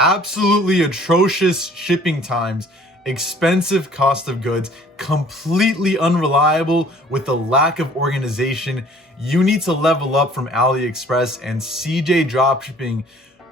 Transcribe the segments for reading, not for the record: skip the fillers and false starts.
Absolutely atrocious shipping times, expensive cost of goods, completely unreliable with a lack of organization. You need to level up from AliExpress, and CJ Dropshipping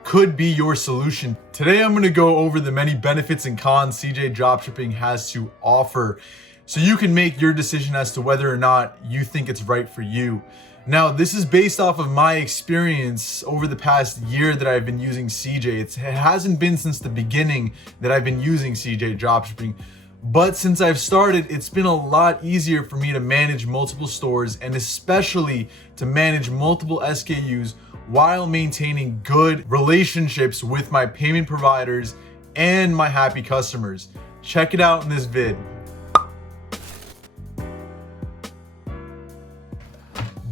could be your solution. Today I'm going to go over the many benefits and cons CJ Dropshipping has to offer so you can make your decision as to whether or not you think it's right for you. Now, this is based off of my experience over the past year that I've been using CJ. It hasn't been since the beginning that I've been using CJ Dropshipping, but since I've started, it's been a lot easier for me to manage multiple stores and especially to manage multiple SKUs while maintaining good relationships with my payment providers and my happy customers. Check it out in this vid.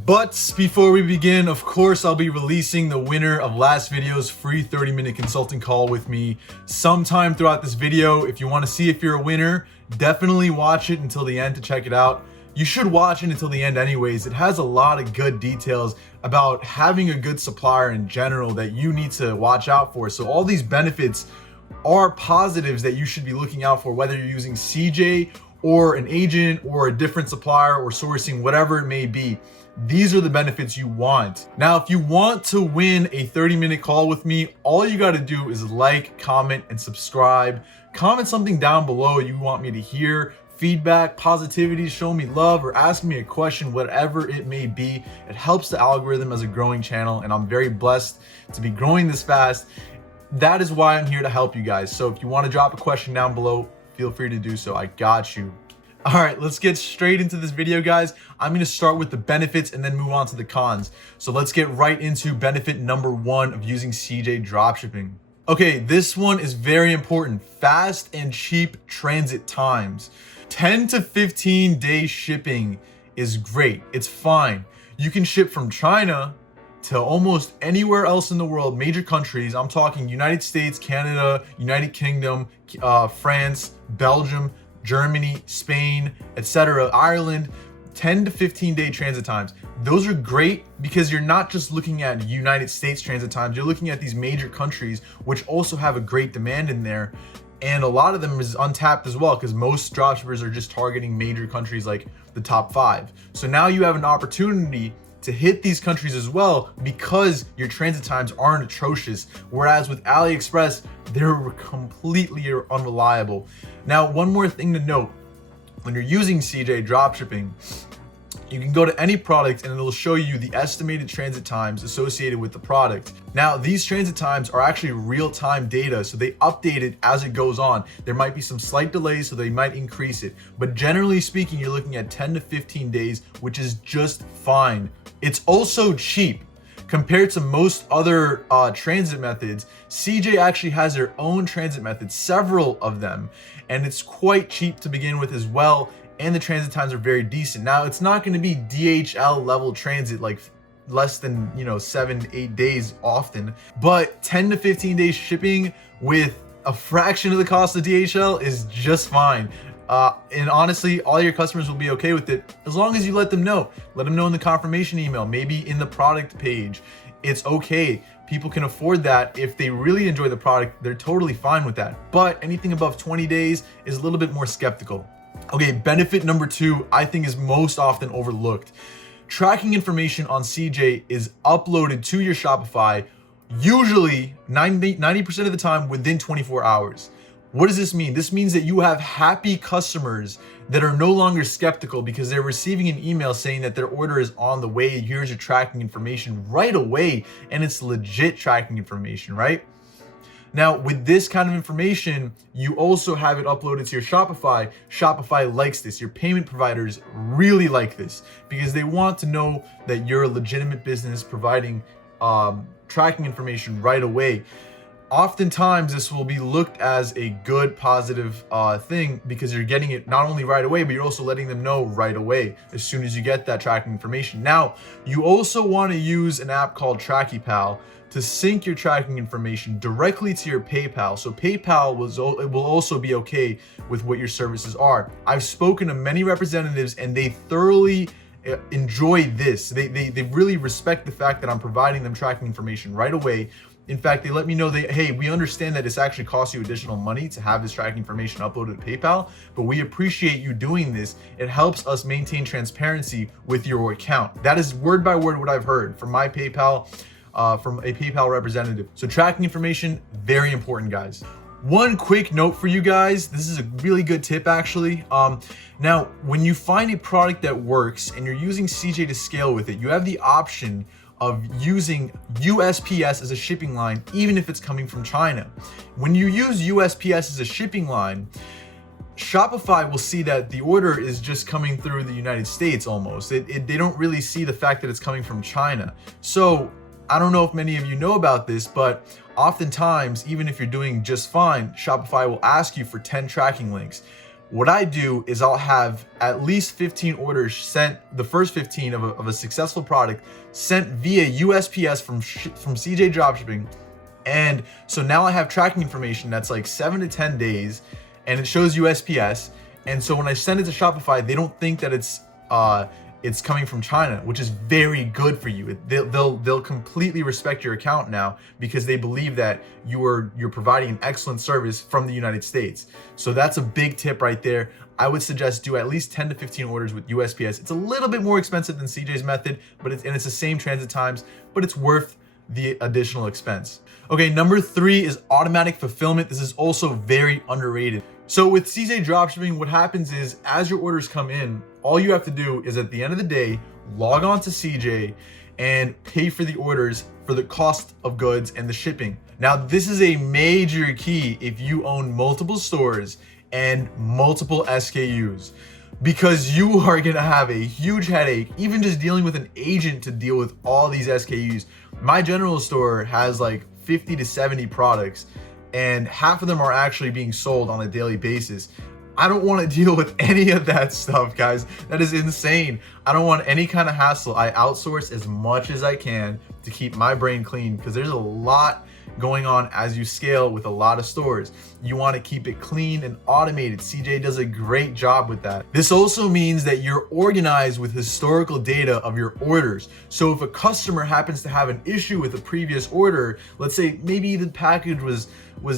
But before we begin, of course, I'll be releasing the winner of last video's free 30-minute consulting call with me sometime throughout this video. If you want to see if you're a winner, definitely watch it until the end to check it out. You should watch it until the end anyways. It has a lot of good details about having a good supplier in general that you need to watch out for. So all these benefits are positives that you should be looking out for, whether you're using CJ or an agent or a different supplier or sourcing, whatever it may be. These are the benefits you want. Now, if you want to win a 30-minute call with me, all you got to do is like, comment, and subscribe. Comment something down below you want me to hear, feedback, positivity, show me love, or ask me a question, whatever it may be. It helps the algorithm as a growing channel, and I'm very blessed to be growing this fast. That is why I'm here to help you guys. So if you want to drop a question down below, feel free to do so. I got you. All right, let's get straight into this video, guys. I'm going to start with the benefits and then move on to the cons. So let's get right into benefit number 1 of using CJ Dropshipping. Okay, this one is very important. Fast and cheap transit times. 10 to 15 day shipping is great. It's fine. You can ship from China to almost anywhere else in the world, major countries. I'm talking United States, Canada, United Kingdom, France, Belgium, Germany, Spain, etc., Ireland. 10 to 15 day transit times. Those are great because you're not just looking at United States transit times, you're looking at these major countries, which also have a great demand in there. And a lot of them is untapped as well because most dropshippers are just targeting major countries like the top 5. So now you have an opportunity to hit these countries as well because your transit times aren't atrocious. Whereas with AliExpress, they're completely unreliable. Now, one more thing to note, when you're using CJ Dropshipping, you can go to any product and it'll show you the estimated transit times associated with the product. Now, these transit times are actually real-time data, so they update it as it goes on. There might be some slight delays, so they might increase it. But generally speaking, you're looking at 10 to 15 days, which is just fine. It's also cheap. Compared to most other transit methods, CJ actually has their own transit methods, several of them, and it's quite cheap to begin with as well, and the transit times are very decent. Now, it's not going to be DHL level transit like less than 7-8 days often, but 10 to 15 days shipping with a fraction of the cost of DHL is just fine. And honestly, all your customers will be okay with it as long as you let them know. Let them know in the confirmation email, maybe in the product page. It's okay. People can afford that. If they really enjoy the product, they're totally fine with that. But anything above 20 days is a little bit more skeptical. Okay, benefit number 2, I think is most often overlooked. Tracking information on CJ is uploaded to your Shopify, usually 90% of the time within 24 hours. What does this mean? This means that you have happy customers that are no longer skeptical because they're receiving an email saying that their order is on the way. Here's your tracking information right away, and it's legit tracking information, right? Now, with this kind of information, you also have it uploaded to your Shopify. Shopify likes this. Your payment providers really like this because they want to know that you're a legitimate business providing tracking information right away. Oftentimes, this will be looked as a good, positive thing because you're getting it not only right away, but you're also letting them know right away as soon as you get that tracking information. Now, you also want to use an app called TrackyPal to sync your tracking information directly to your PayPal. So PayPal will also be okay with what your services are. I've spoken to many representatives and they thoroughly enjoy this. They really respect the fact that I'm providing them tracking information right away. In fact, they let me know hey, we understand that this actually costs you additional money to have this tracking information uploaded to PayPal, but we appreciate you doing this. It helps us maintain transparency with your account. That is word by word what I've heard from my PayPal, from a PayPal representative. So tracking information, very important, guys. One quick note for you guys. This is a really good tip, actually. Now, when you find a product that works and you're using CJ to scale with it, you have the option of using USPS as a shipping line, even if it's coming from China. When you use USPS as a shipping line, Shopify will see that the order is just coming through the United States almost. They don't really see the fact that it's coming from China. So I don't know if many of you know about this, but oftentimes, even if you're doing just fine, Shopify will ask you for 10 tracking links. What I do is I'll have at least 15 orders sent, the first 15 of a successful product sent via USPS from CJ Dropshipping. And so now I have tracking information that's like 7 to 10 days, and it shows USPS. And so when I send it to Shopify, they don't think that it's coming from China, which is very good for you. They'll completely respect your account now because they believe that you're providing an excellent service from the United States. So that's a big tip right there. I would suggest do at least 10 to 15 orders with USPS. It's a little bit more expensive than CJ's method, but it's the same transit times, but it's worth the additional expense. Okay, number 3 is automatic fulfillment. This is also very underrated. So with CJ Dropshipping, what happens is as your orders come in, all you have to do is at the end of the day, log on to CJ and pay for the orders for the cost of goods and the shipping. Now, this is a major key if you own multiple stores and multiple SKUs, because you are gonna have a huge headache, even just dealing with an agent to deal with all these SKUs. My general store has like 50 to 70 products, and half of them are actually being sold on a daily basis. I don't want to deal with any of that stuff, guys. That is insane. I don't want any kind of hassle. I outsource as much as I can to keep my brain clean, because there's a lot going on as you scale with a lot of stores. You want to keep it clean and automated. CJ does a great job with that. This also means that you're organized with historical data of your orders. So if a customer happens to have an issue with a previous order, let's say maybe the package was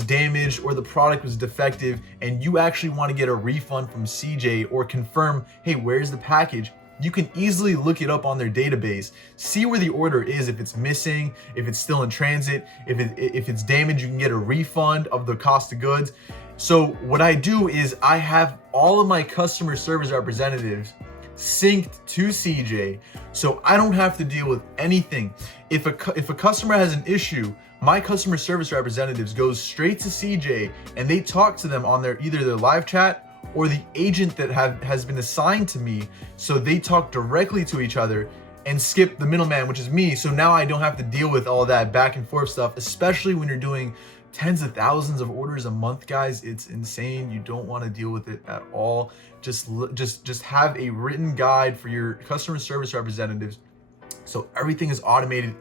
damaged or the product was defective, and you actually want to get a refund from CJ or confirm, hey, where's the package? You can easily look it up on their database, see where the order is, if it's missing, if it's still in transit, if it's damaged, you can get a refund of the cost of goods. So what I do is I have all of my customer service representatives synced to CJ, so I don't have to deal with anything. If a customer has an issue, my customer service representatives goes straight to CJ and they talk to them on either their live chat or the agent that has been assigned to me. So they talk directly to each other and skip the middleman, which is me. So now I don't have to deal with all that back and forth stuff, especially when you're doing tens of thousands of orders a month, guys. It's insane. You don't want to deal with it at all. Just have a written guide for your customer service representatives so everything is automated.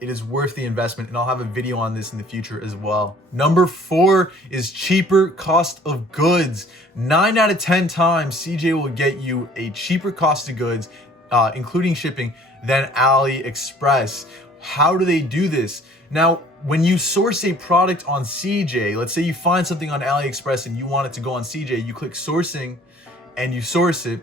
It is worth the investment, and I'll have a video on this in the future as well. Number 4 is cheaper cost of goods. 9 out of 10 times, CJ will get you a cheaper cost of goods, including shipping, than AliExpress. How do they do this? Now, when you source a product on CJ, let's say you find something on AliExpress and you want it to go on CJ, you click sourcing and you source it.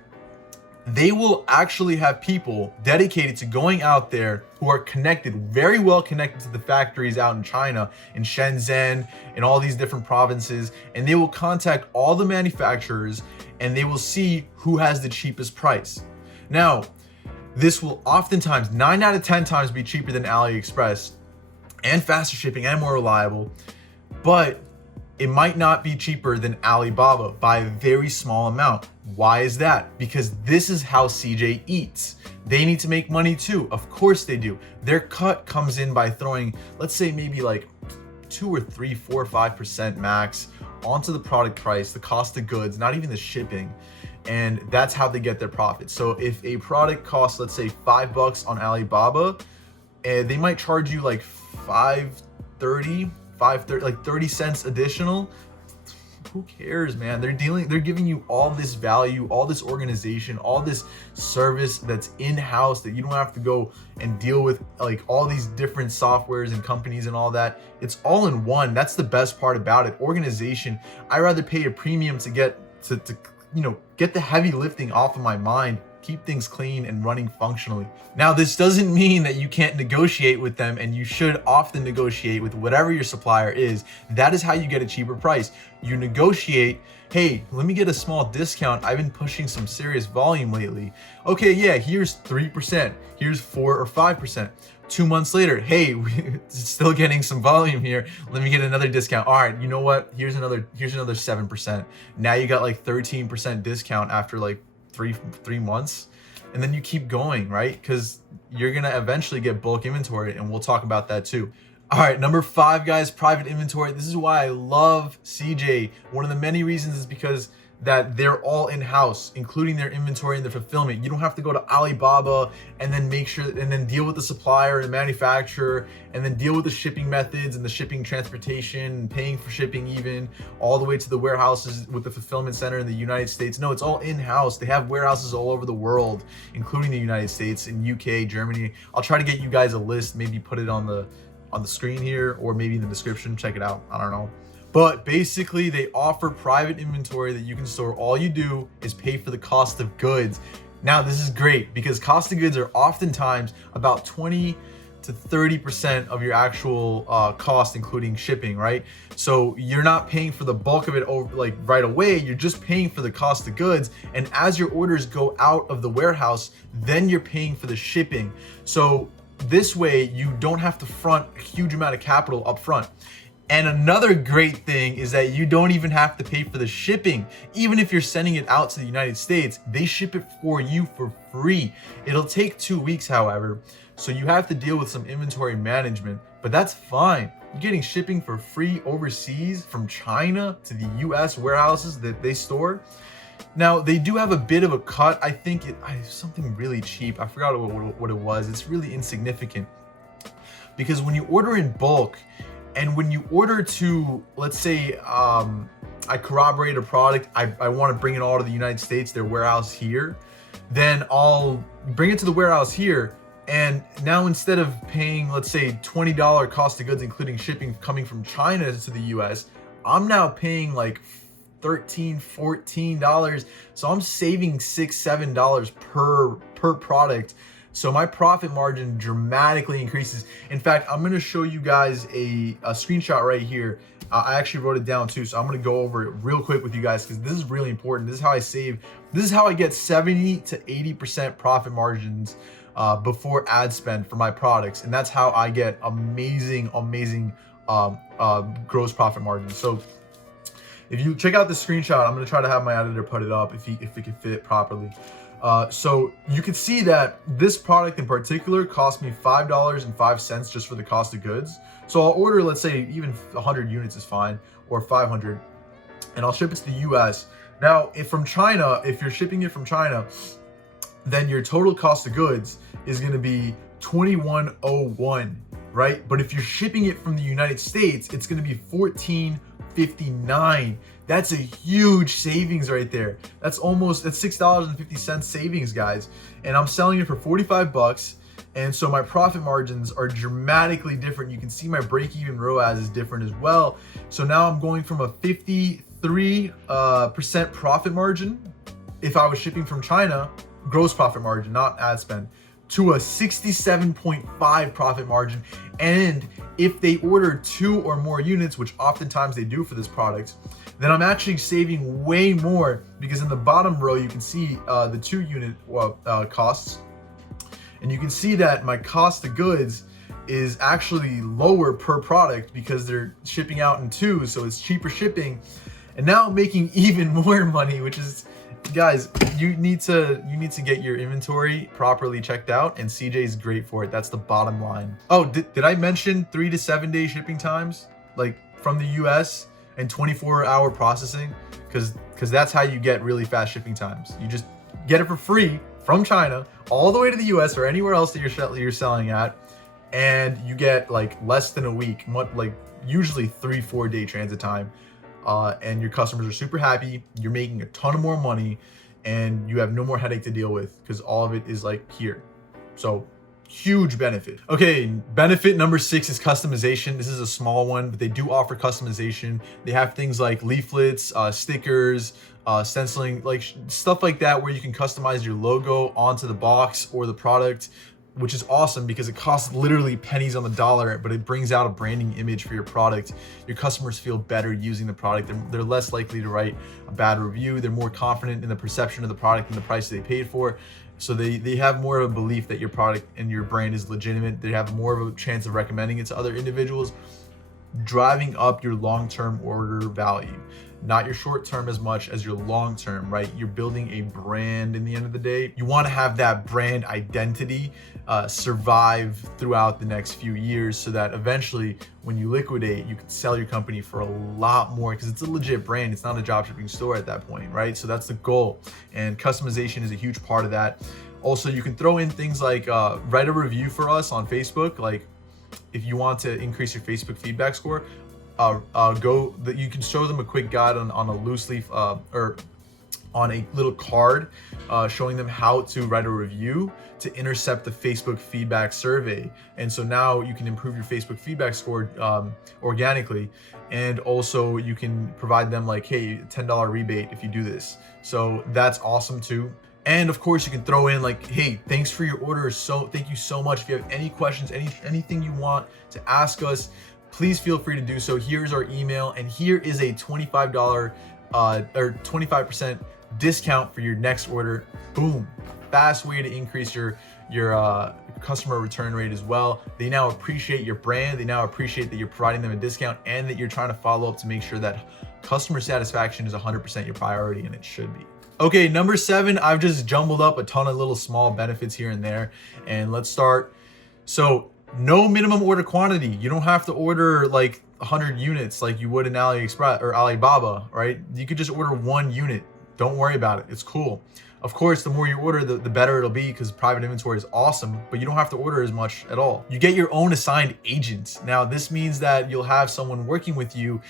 They will actually have people dedicated to going out there who are connected, very well connected to the factories out in China, in Shenzhen, in all these different provinces, and they will contact all the manufacturers and they will see who has the cheapest price. Now, this will oftentimes, 9 out of 10 times, be cheaper than AliExpress and faster shipping and more reliable, but it might not be cheaper than Alibaba by a very small amount. Why is that? Because this is how CJ eats. They need to make money too. Of course they do. Their cut comes in by throwing, let's say maybe like 2 or 3, 4, 5% max onto the product price, the cost of goods, not even the shipping. And that's how they get their profit. So if a product costs, let's say $5 on Alibaba, and they might charge you like 5.30, like 30 cents additional. who cares, man? They're giving you all this value, all this organization, all this service that's in-house that you don't have to go and deal with like all these different softwares and companies and all that. It's all in one. That's the best part about it. Organization. I'd rather pay a premium to get get the heavy lifting off of my mind, keep things clean and running functionally. Now, this doesn't mean that you can't negotiate with them, and you should often negotiate with whatever your supplier is. That is how you get a cheaper price. You negotiate, hey, let me get a small discount. I've been pushing some serious volume lately. Okay, yeah, here's 3%, here's 4 or 5%. 2 months later, hey, we're still getting some volume here. Let me get another discount. All right, you know what? Here's another 7%. Now you got like 13% discount after like three months, and then you keep going, right? Because you're gonna eventually get bulk inventory, and we'll talk about that too. All right, number 5, guys, private inventory. This is why I love CJ. One of the many reasons is because that they're all in-house, including their inventory and their fulfillment. You don't have to go to Alibaba and then deal with the supplier and the manufacturer, and then deal with the shipping methods and the shipping transportation and paying for shipping, even all the way to the warehouses with the fulfillment center in the United States. No, it's all in-house. They have warehouses all over the world, including the United States and UK, Germany. I'll try to get you guys a list, maybe put it on the screen here, or maybe in the description. Check it out. I don't know. But basically, they offer private inventory that you can store. All you do is pay for the cost of goods. Now, this is great because cost of goods are oftentimes about 20 to 30% of your actual cost, including shipping, right? So you're not paying for the bulk of it right away. You're just paying for the cost of goods. And as your orders go out of the warehouse, then you're paying for the shipping. So this way, you don't have to front a huge amount of capital up front. And another great thing is that you don't even have to pay for the shipping. Even if you're sending it out to the United States, they ship it for you for free. It'll take 2 weeks, however, so you have to deal with some inventory management, but that's fine. You're getting shipping for free overseas from China to the US warehouses that they store. Now, they do have a bit of a cut. I think it's something really cheap. I forgot what it was. It's really insignificant. Because when you order in bulk, and when you order to, let's say, I corroborate a product, I want to bring it all to the United States, their warehouse here, then I'll bring it to the warehouse here. And now instead of paying, let's say, $20 cost of goods, including shipping coming from China to the US, I'm now paying like $13, $14. So I'm saving $6, $7 per product. So my profit margin dramatically increases. In fact, I'm gonna show you guys a screenshot right here. I actually wrote it down too, so I'm gonna go over it real quick with you guys because this is really important. This is how I save. This is how I get 70 to 80% profit margins before ad spend for my products, and that's how I get amazing gross profit margins. So if you check out the screenshot, I'm gonna try to have my editor put it up if it can fit properly. So you can see that this product in particular cost me $5.05 just for the cost of goods. So I'll order, let's say even 100 units is fine, or 500, and I'll ship it to the US. Now, if you're shipping it from China, then your total cost of goods is going to be $21.01, right? But if you're shipping it from the United States, it's going to be $14.59. That's a huge savings right there. That's $6.50 savings, guys. And I'm selling it for 45 bucks. And so my profit margins are dramatically different. You can see my break-even ROAS is different as well. So now I'm going from a 53% profit margin if I was shipping from China, gross profit margin, not ad spend, to a 67.5 profit margin. And if they order 2 or more units, which oftentimes they do for this product, then I'm actually saving way more, because in the bottom row, you can see the 2 unit costs. And you can see that my cost of goods is actually lower per product because they're shipping out in 2, so it's cheaper shipping. And now I'm making even more money, which is, guys, you need to get your inventory properly checked out, and CJ is great for it. That's the bottom line. Oh, did I mention 3 to 7 day shipping times, like from the US, and 24-hour processing? Because that's how you get really fast shipping times. You just get it for free from China all the way to the US or anywhere else that you're selling at, and you get like less than a week, like usually 3-4 day transit time. and your customers are super happy. You're making a ton of more money, and you have no more headache to deal with because all of it is like here. So huge benefit. Okay, benefit number 6 is customization. This is a small one, but they do offer customization. They have things like leaflets, stickers, stenciling, like stuff like that, where you can customize your logo onto the box or the product, which is awesome because it costs literally pennies on the dollar, but it brings out a branding image for your product. Your customers feel better using the product. They're less likely to write a bad review. They're more confident in the perception of the product and the price they paid for. So they have more of a belief that your product and your brand is legitimate. They have more of a chance of recommending it to other individuals, driving up your long-term order value. Not your short-term as much as your long-term, right? You're building a brand in the end of the day. You want to have that brand identity survive throughout the next few years so that eventually when you liquidate, you can sell your company for a lot more because it's a legit brand. It's not a dropshipping store at that point, right? So that's the goal. And customization is a huge part of that. Also, you can throw in things like write a review for us on Facebook. Like if you want to increase your Facebook feedback score, you can show them a quick guide on a loose leaf or on a little card showing them how to write a review to intercept the Facebook feedback survey. And so now you can improve your Facebook feedback score organically. And also you can provide them like, hey, $10 rebate if you do this. So that's awesome too. And of course you can throw in like, hey, thanks for your order. So thank you so much. If you have any questions, anything you want to ask us, please feel free to do so. Here's our email, and here is a $25 or 25% discount for your next order. Boom. Fast way to increase your customer return rate as well. They now appreciate your brand. They now appreciate that you're providing them a discount and that you're trying to follow up to make sure that customer satisfaction is 100% your priority, and it should be. Okay, number 7, I've just jumbled up a ton of little small benefits here and there, and let's start. So no minimum order quantity. You don't have to order like 100 units like you would in AliExpress or Alibaba, right? You could just order 1 unit. Don't worry about it. It's cool. Of course, the more you order, the better it'll be because private inventory is awesome, but you don't have to order as much at all. You get your own assigned agent. Now, this means that you'll have someone working with you.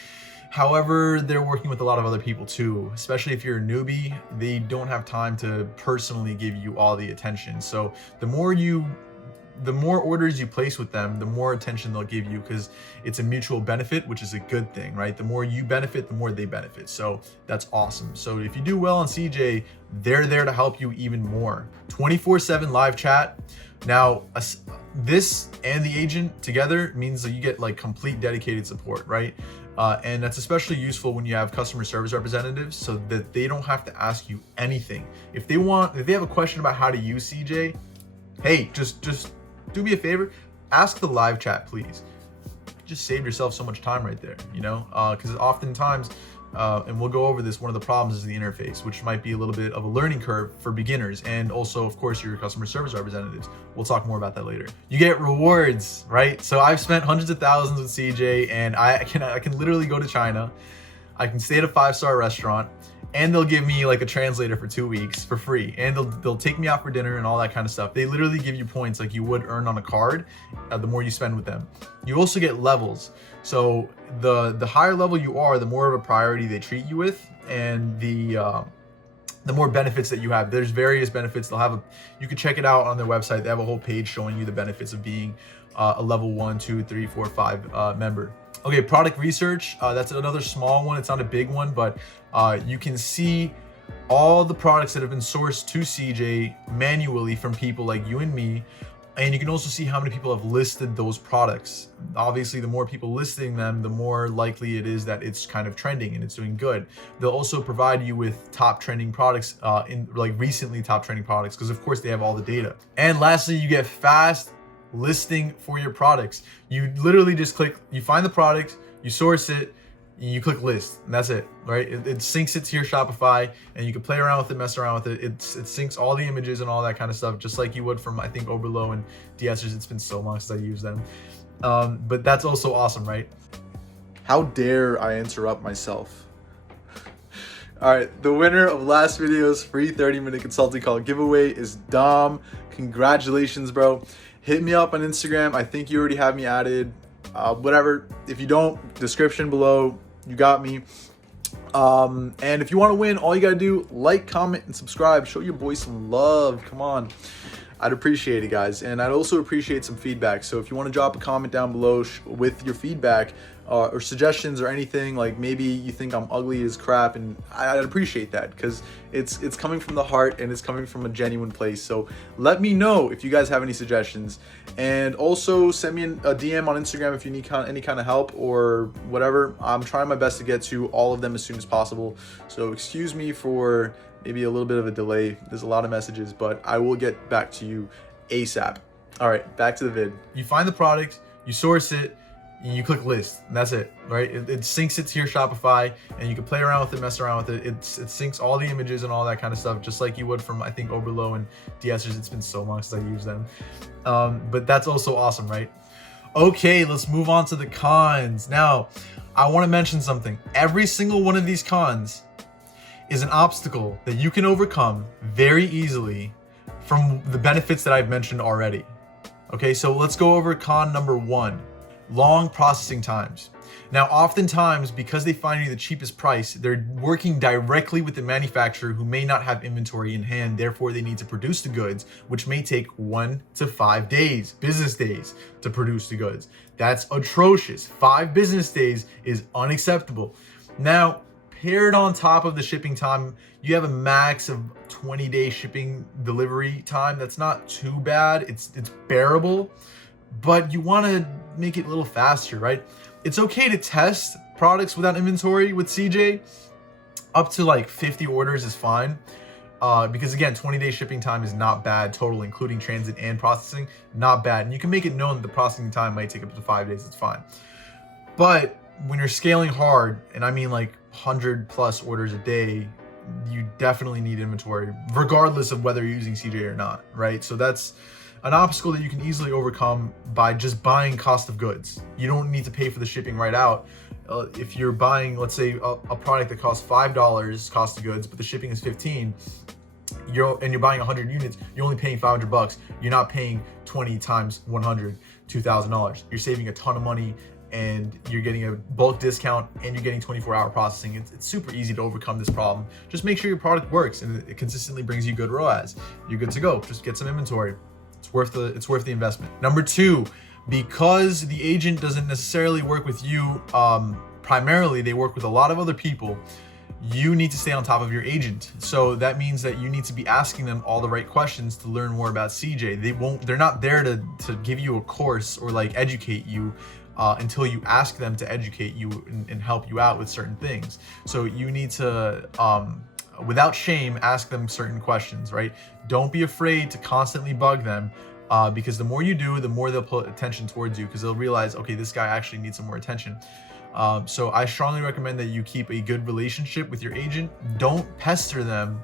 However, they're working with a lot of other people too, especially if you're a newbie. They don't have time to personally give you all the attention. So the more orders you place with them, the more attention they'll give you because it's a mutual benefit, which is a good thing, right? The more you benefit, the more they benefit. So that's awesome. So if you do well on CJ, they're there to help you even more. 24/7 live chat. Now, this and the agent together means that you get like complete dedicated support, right? And that's especially useful when you have customer service representatives so that they don't have to ask you anything. If they have a question about how to use CJ, hey, just do me a favor, ask the live chat, please. Just save yourself so much time right there, you know? Because oftentimes, and we'll go over this, one of the problems is the interface, which might be a little bit of a learning curve for beginners, and also, of course, your customer service representatives. We'll talk more about that later. You get rewards, right? So I've spent hundreds of thousands with CJ, and I can literally go to China. I can stay at a 5-star restaurant, and they'll give me like a translator for 2 weeks for free, and they'll take me out for dinner and all that kind of stuff. They literally give you points like you would earn on a card the more you spend with them. You also get levels. So the higher level you are, the more of a priority they treat you with, and the more benefits that you have. There's various benefits. You can check it out on their website. They have a whole page showing you the benefits of being a level 1, 2, 3, 4, 5 member. Okay, product research. That's another small one. It's not a big one, but you can see all the products that have been sourced to CJ manually from people like you and me. And you can also see how many people have listed those products. Obviously, the more people listing them, the more likely it is that it's kind of trending and it's doing good. They'll also provide you with top trending products, recently top trending products, because of course they have all the data. And lastly, you get fast listing for your products. You literally just click, you find the product, you source it, you click list, and that's it, right? It syncs it to your Shopify, and you can play around with it, mess around with it. It syncs all the images and all that kind of stuff, just like you would from, I think, Oberlo and DSers. It's been so long since I used them. But that's also awesome, right? How dare I interrupt myself? All right, the winner of last video's free 30-minute consulting call giveaway is Dom. Congratulations, bro. Hit me up on Instagram. I think you already have me added. Whatever. If you don't, description below. You got me. And if you want to win, all you gotta do, like, comment, and subscribe. Show your boy some love. Come on. I'd appreciate it, guys. And I'd also appreciate some feedback. So if you want to drop a comment down below with your feedback or suggestions or anything, like maybe you think I'm ugly as crap, and I'd appreciate that, because it's coming from the heart and it's coming from a genuine place. So let me know if you guys have any suggestions, and also send me a DM on Instagram if you need any kind of help or whatever. I'm trying my best to get to all of them as soon as possible. So excuse me for maybe a little bit of a delay. There's a lot of messages, but I will get back to you ASAP. All right, back to the vid. You find the product, you source it, you click list, and that's it, right? It syncs it to your Shopify, and you can play around with it, mess around with it. It syncs all the images and all that kind of stuff, just like you would from, I think, Oberlo and DSers. It's been so long since I used them. But that's also awesome, right? Okay, let's move on to the cons. Now, I want to mention something. Every single one of these cons is an obstacle that you can overcome very easily from the benefits that I've mentioned already. Okay, so let's go over con number 1, long processing times. Now, oftentimes, because they find you the cheapest price, they're working directly with the manufacturer who may not have inventory in hand. Therefore, they need to produce the goods, which may take 1 to 5 days, business days, to produce the goods. That's atrocious. 5 business days is unacceptable. Now, paired on top of the shipping time, you have a max of 20-day shipping delivery time. That's not too bad. It's bearable, but you want to make it a little faster, right? It's okay to test products without inventory with CJ. Up to like 50 orders is fine. Because again, 20-day shipping time is not bad total, including transit and processing, not bad. And you can make it known that the processing time might take up to 5 days, it's fine. But when you're scaling hard, and I mean like 100+ orders a day, you definitely need inventory, regardless of whether you're using CJ or not, right? So that's an obstacle that you can easily overcome by just buying cost of goods. You don't need to pay for the shipping right out. If you're buying, let's say, a product that costs $5 cost of goods, but the shipping is $15, you're buying 100 units, you're only paying $500. You're not paying 20 times 100, $2,000. You're saving a ton of money, and you're getting a bulk discount, and you're getting 24-hour processing. It's super easy to overcome this problem. Just make sure your product works and it consistently brings you good ROAS. You're good to go. Just get some inventory. It's worth the investment. Number 2, because the agent doesn't necessarily work with you primarily, they work with a lot of other people. You need to stay on top of your agent. So that means that you need to be asking them all the right questions to learn more about CJ. They're not there to give you a course or like educate you until you ask them to educate you and help you out with certain things. So you need to, without shame, ask them certain questions, right? Don't be afraid to constantly bug them, because the more you do, the more they'll put attention towards you, because they'll realize, okay, this guy actually needs some more attention. So I strongly recommend that you keep a good relationship with your agent. Don't pester them.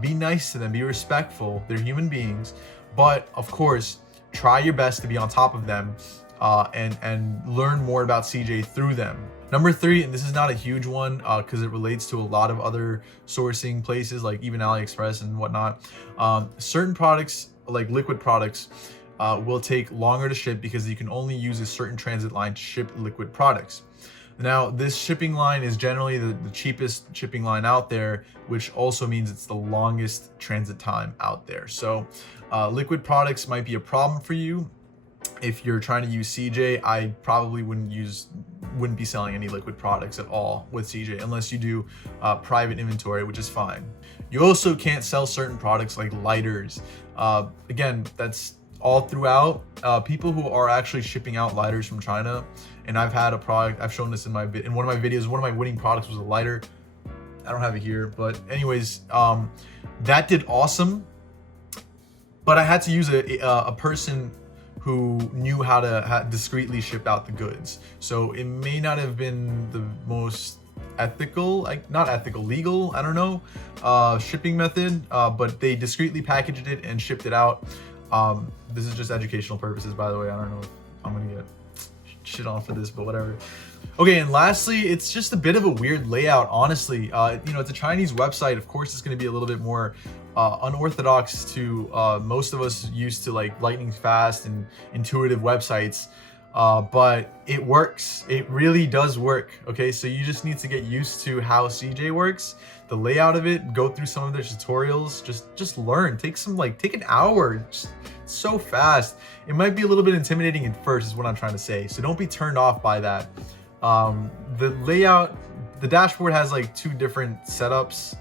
Be nice to them. Be respectful. They're human beings. But of course, try your best to be on top of them and learn more about CJ through them. Number 3, and this is not a huge one because it relates to a lot of other sourcing places like even AliExpress and whatnot. Certain products, like liquid products, will take longer to ship because you can only use a certain transit line to ship liquid products. Now, this shipping line is generally the cheapest shipping line out there, which also means it's the longest transit time out there. So liquid products might be a problem for you. If you're trying to use CJ, I probably wouldn't be selling any liquid products at all with CJ unless you do private inventory, which is fine. You also can't sell certain products like lighters. Again, that's all throughout. People who are actually shipping out lighters from China, and I've had a product, I've shown this in one of my videos, one of my winning products was a lighter. I don't have it here, but anyways, that did awesome. But I had to use a person who knew how to discreetly ship out the goods. So it may not have been the most ethical, legal, I don't know, shipping method, but they discreetly packaged it and shipped it out. This is just educational purposes, by the way. I don't know if I'm gonna get shit on for this, but whatever. Okay, and lastly, it's just a bit of a weird layout, honestly. It's a Chinese website. Of course, it's going to be a little bit more unorthodox to most of us used to like lightning fast and intuitive websites. but it works. It really does work. Okay, so you just need to get used to how CJ works, the layout of it, go through some of their tutorials, just learn. Take an hour. Just so fast. It might be a little bit intimidating at first, is what I'm trying to say. So don't be turned off by that. The layout, the dashboard has like 2 different setups.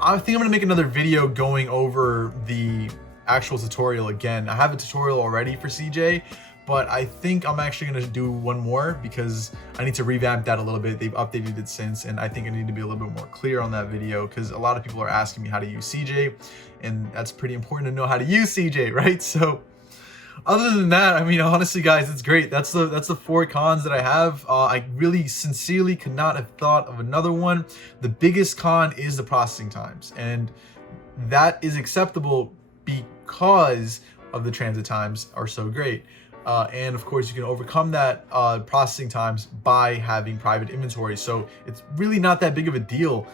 I think I'm gonna make another video going over the actual tutorial again. I have a tutorial already for CJ, but I think I'm actually gonna do one more because I need to revamp that a little bit. They've updated it since, and I think I need to be a little bit more clear on that video because a lot of people are asking me how to use CJ, and that's pretty important to know how to use CJ, right? So other than that, I mean, honestly, guys, it's great. That's the 4 cons that I have. I really sincerely could not have thought of another one. The biggest con is the processing times, and that is acceptable because of the transit times are so great. And of course, you can overcome that processing times by having private inventory. So it's really not that big of a deal,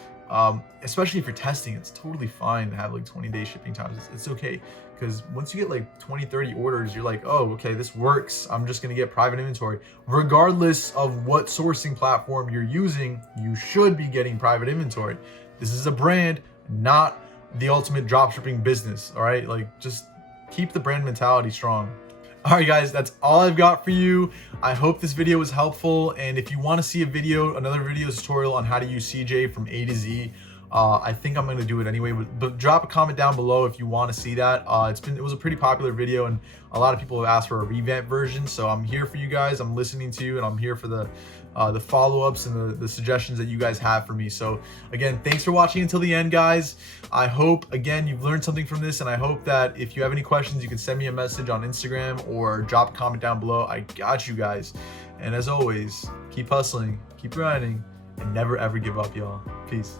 especially if you're testing. It's totally fine to have like 20-day shipping times. It's okay, because once you get like 20-30 orders, you're like, oh, okay, this works. I'm just gonna get private inventory. Regardless of what sourcing platform you're using, you should be getting private inventory. This is a brand, not the ultimate dropshipping business. All right, like just keep the brand mentality strong. All right, guys, that's all I've got for you. I hope this video was helpful. And if you want to see another video tutorial on how to use CJ from A to Z, I think I'm going to do it anyway, but drop a comment down below if you want to see that. It was a pretty popular video, and a lot of people have asked for a revamped version. So I'm here for you guys. I'm listening to you, and I'm here for the follow-ups and the suggestions that you guys have for me. So again, thanks for watching until the end, guys. I hope, again, you've learned something from this, and I hope that if you have any questions, you can send me a message on Instagram or drop a comment down below. I got you guys. And as always, keep hustling, keep grinding, and never ever give up, y'all. Peace.